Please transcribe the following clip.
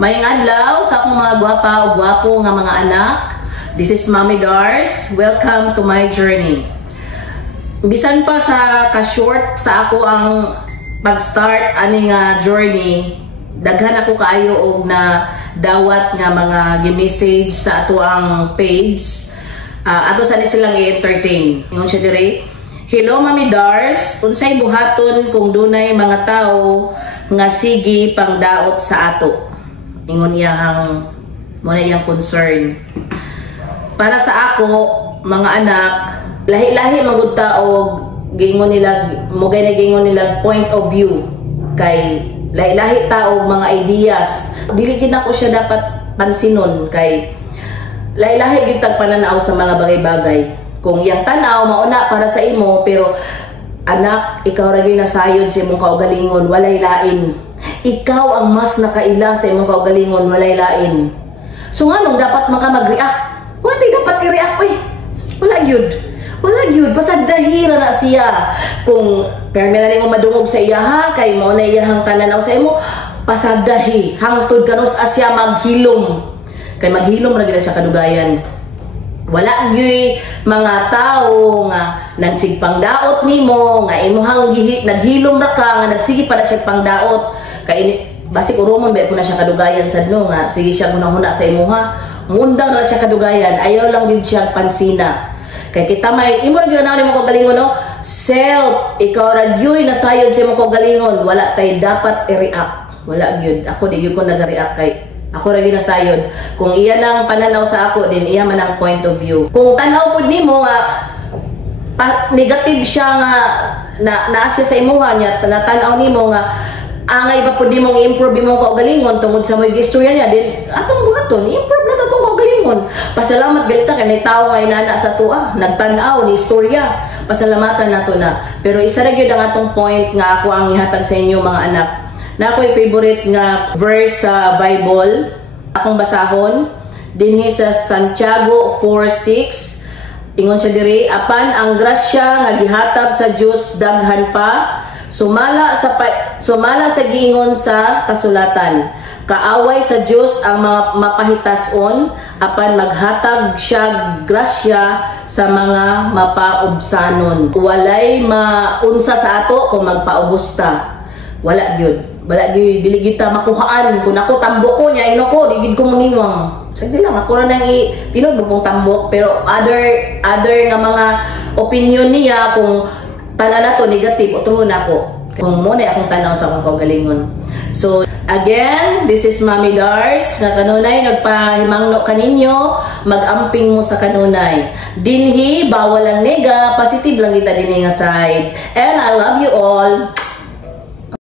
Mayang adlaw sa akong mga gwapa o gwapo nga mga anak. This is Mommy Dars. Welcome to my journey. Bisan pa sa ka-short sa ako ang pag-start ani nga journey, daghan ako kaayo og na dawat nga mga gi-message sa ato ang page. Ato sa silang i-entertain. Ingon siya dire, "Hello Mommy Dars, unsay buhaton kung dunay mga tao nga sige pangdaot sa ato?" Ingon iyang muna iyang concern. Para sa ako, mga anak, lahi-lahi magud ta og gingon nila, mugay na gingon nila point of view kay lahi-lahi ta og mga ideas. Dili gid ako siya dapat pansinon kay lahi-lahi gid tag pananaw sa mga bagay-bagay. Kung yang tanaw mauna para sa imo, pero anak, ikaw ra gyud nasayod sa imong kaugalingon, walay lain. Ikaw ang mas nakaila sa imong kaugalingon, walay lain. So nganong dapat maka mag-react? Wala tayo dapat i-react eh. Wala gyud. Wala gyud. Basta dahira na siya. Kung permela nimo madungog sa iya ha, kay mo na iyahang tananaw sa imo, pasadahi. Hangtod kanos asya maghilom. Kay maghilom ra gyud siya kadugayan. Wala gyud mga tao nga nagsigpang daot nimo, nga imuhang naghilom ra ka, nga nagsige para siya pangdaot. Kay basik urumon ba po na siya kadugayan sadno nga sige siya hunahuna sa imuha, mundang ra siya kadugayan, ayaw lang gid siya pansina. Kay kita may imo ra gyud na mo kaugalingon no, self, ikaw ra gyud nasayod sa imong kaugalingon, wala tay dapat i-react. Wala gyud, ako di gyud ko nag-react kay ako ra gyud nasayod. Kung iya lang pananaw sa ako, din iya man ang point of view. Kung tanaw pud nimo negative siya nga naa siya sa imuha niya, natanaw nimo nga angay ba pud nimong i-improve imong kaugalingon tungod sa mga istorya niya, din atong buhaton i-improve na atong kaugalingon. Pasalamat galita kay may tawo nga inana sa tuwa, nagtan-aw ni istorya, pasalamatan nato na. Pero isa ra gyud ang atong point nga ako ang ihatag sa inyo mga anak. Na ako'y favorite nga verse sa Bible akong basahon dinhi sa Santiago 4:6. Ingon siya diri, "Apan ang grasya nga gihatag sa Dios daghan pa, sumala sa giingon sa kasulatan. Kaaway sa Dios ang mapahitas-on, apan maghatag siya grasya sa mga mapaubsanon." Walay maunsa sa ato kung magpaubos ta. Wala gyud. Wala gyud dili kita makuhaan. Kung ako tambok ko niya ino ko, di gid ko muniwang. Sige lang ako ra nang tinod mo tambok, pero other nga mga opinion niya kung tanan nato negative utro na ako. Kung mo na akong tanaw sa akong kaugalingon. So again, this is Mommy Dars nga kanunay nagpahimangno kaninyo, mag-amping mo sa kanunay. Dinhi bawal ang nega, positive lang kita dinhi nga side. And I love you all.